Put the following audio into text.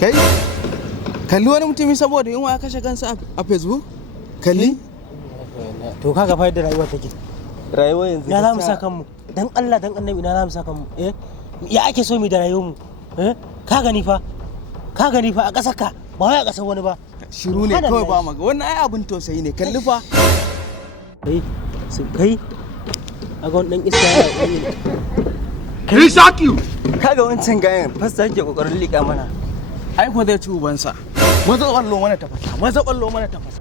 Kai kalli wani mutumi saboda yunwa ya kashe kansa a Facebook? Kalli? To kaga fa yadda rayuwa take. Rayuwa yanzu Ya za mu sa kanmu? Dan Allah dan Annabi ina za mu sa kanmu? Ya ake so mu da rayuwar mu? Ka gani fa a ƙasar ka ba wai a ƙasar wani ba. Shiru ne kawai ba maga. Wannan ai abin tausayi ne. Kalli fa. Kai aga wani dan iska yana yi. He shot you. Kaga wancan gayan fasta yake kokarin liƙa mana. Ai ko zai ci ubansa. Maza ballo mana tafasa.